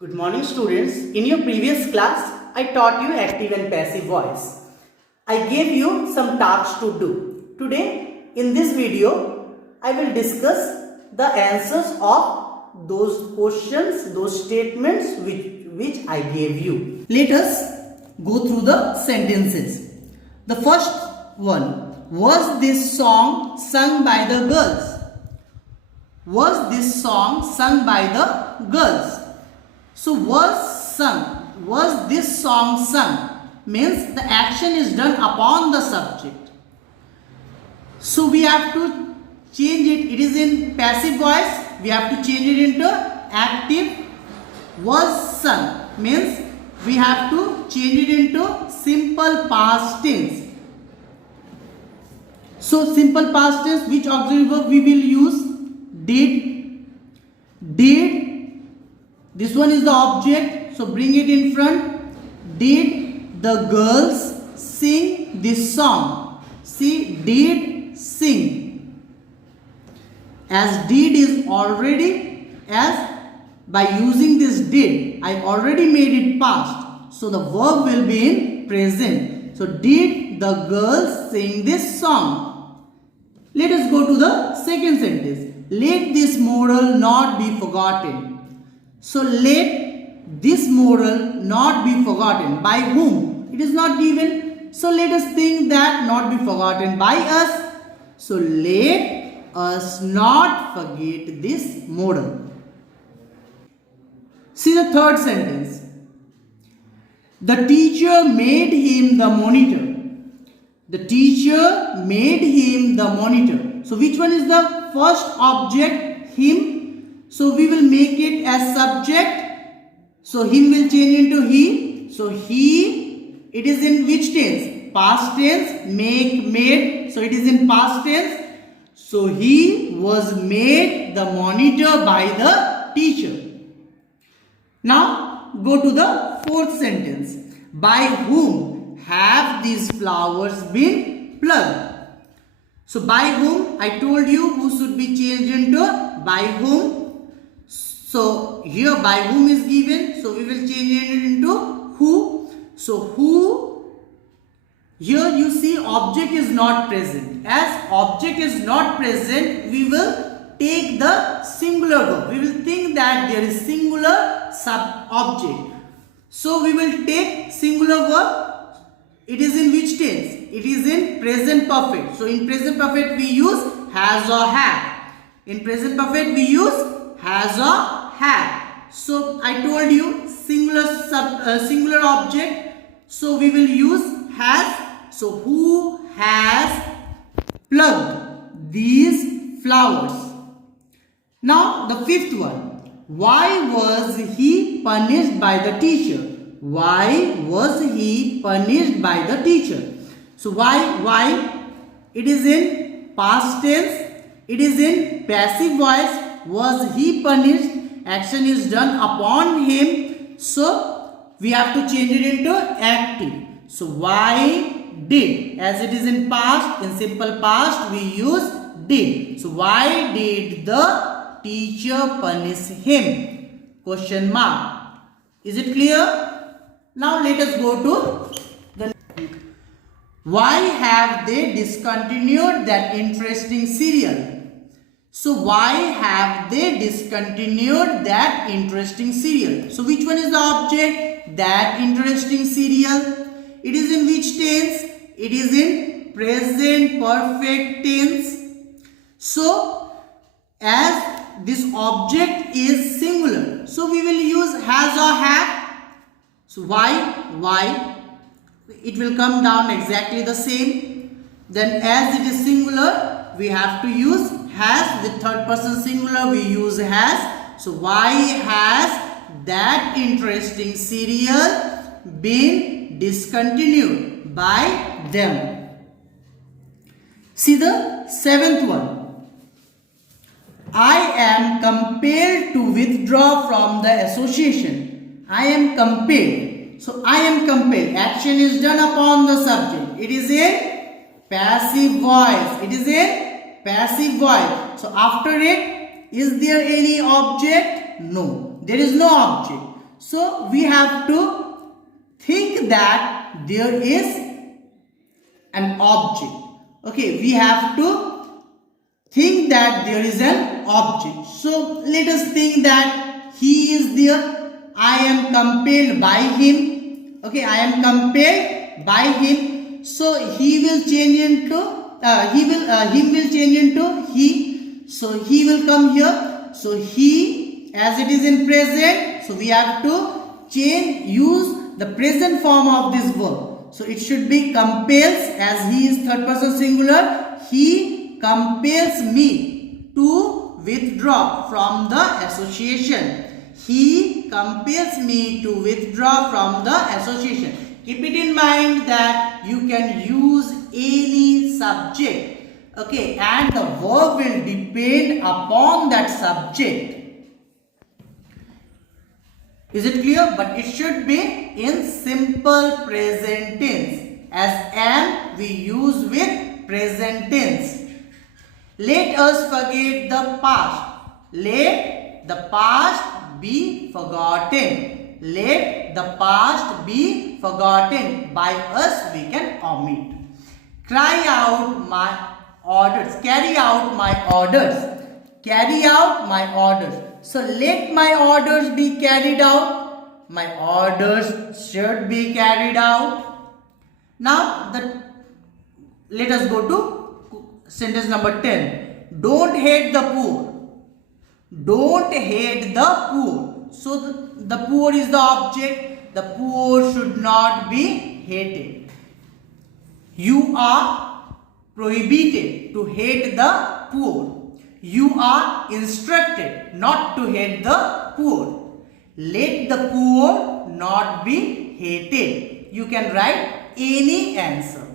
Good morning students. In your previous class, I taught you active and passive voice. I gave you some tasks to do. Today, in this video, I will discuss the answers of those questions, those statements which I gave you. Let us go through the sentences. The first one, was this song sung by the girls? Was this song sung by the girls? So was this song sung means the action is done upon the subject. So we have to change it. It is in passive voice. We have to change it into active. Was sung means we have to change it into simple past tense. So simple past tense, which auxiliary verb we will use? Did. This one is the object, so bring it in front. Did the girls sing this song? See, did sing. As did is already, as by using this did, I already made it past. So the verb will be in present. So did the girls sing this song? Let us go to the second sentence. Let this moral not be forgotten. So let this moral not be forgotten. By whom? It is not given. So let us think that not be forgotten by us. So let us not forget this moral. See the third sentence. The teacher made him the monitor. The teacher made him the monitor. So which one is the first object? Him. So we will make it as subject. So him will change into he. So he, it is in which tense? Past tense. Make, made. So it is in past tense. So he was made the monitor by the teacher. Now go to the fourth sentence. By whom have these flowers been plucked? So by whom, I told you who should be changed into by whom. So here by whom is given, so we will change it into who. So who, here you see object is not present. As object is not present, we will take the singular verb. We will think that there is singular sub-object. So we will take singular verb. It is in which tense? It is in present perfect. So in present perfect we use has or have. In present perfect we use has or have. So I told you singular object. So we will use has. So who has plucked these flowers? Now the fifth one. Why was he punished by the teacher? Why was he punished by the teacher? So why? It is in past tense. It is in passive voice. Was he punished? Action is done upon him. So we have to change it into active. So why did? As it is in past, in simple past we use did. So why did the teacher punish him? Question mark. Is it clear? Now let us go to the. Why have they discontinued that interesting serial? So why have they discontinued that interesting serial? So which one is the object? That interesting serial. It is in which tense? It is in present perfect tense. So as this object is singular, so we will use has or have. So why? It will come down exactly the same. Then as it is singular, we have to use has. With third person singular we use has. So why has that interesting serial been discontinued by them? See the seventh one. I am compelled to withdraw from the association. I am compelled. So I am compelled. Action is done upon the subject. It is in passive voice. It is in passive voice. So after it, is there any object? No, there is no object. So we have to think that there is an object. Okay, we have to think that there is an object. So let us think that he is there. I am compelled by him. Okay, I am compelled by him. So he will change into him will change into he. So he will come here. So he, as it is in present, so we have to use the present form of this verb. So it should be compels, as he is third person singular. He compels me to withdraw from the association. He compels me to withdraw from the association. Keep it in mind that you can use any subject. Okay, and the verb will depend upon that subject. Is it clear? But it should be in simple present tense, as am we use with present tense. Let us forget the past. Let the past be forgotten. Let the past be forgotten. By us we can omit. Cry out my orders. Carry out my orders. Carry out my orders. So let my orders be carried out. My orders should be carried out. Now let us go to sentence number 10. Don't hate the poor. Don't hate the poor. So the poor is the object. The poor should not be hated. You are prohibited to hate the poor. You are instructed not to hate the poor. Let the poor not be hated. You can write any answer.